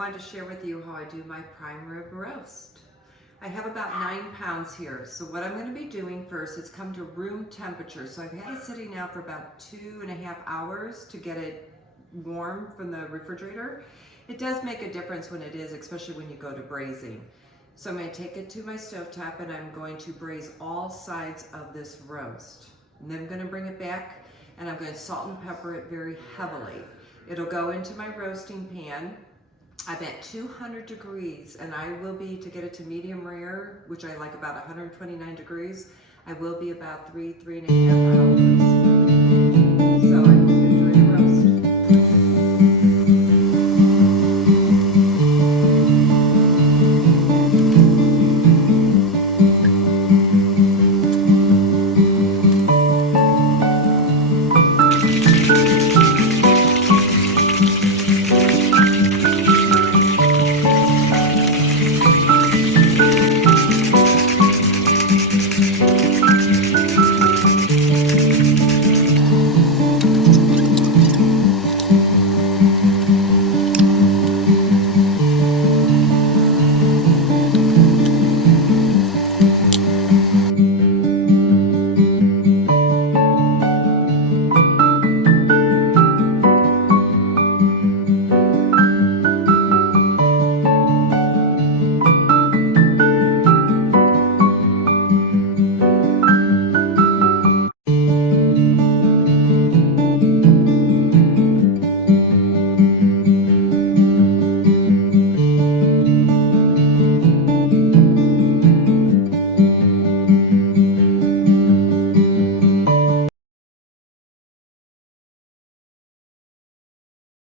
wanted to share with you how I do my prime rib roast. I have about 9 pounds here. So what I'm going to be doing first is come to room temperature. So I've had it sitting now for about 2.5 hours to get it warm from the refrigerator. It does make a difference when it is, especially when you go to braising. So I'm going to take it to my stovetop and I'm going to braise all sides of this roast. And then I'm going to bring it back and I'm going to salt and pepper it very heavily. It'll go into my roasting pan. I'm at 200 degrees and I will be, to get it to medium rare, which I like about 129 degrees, I will be about 3.5 hours.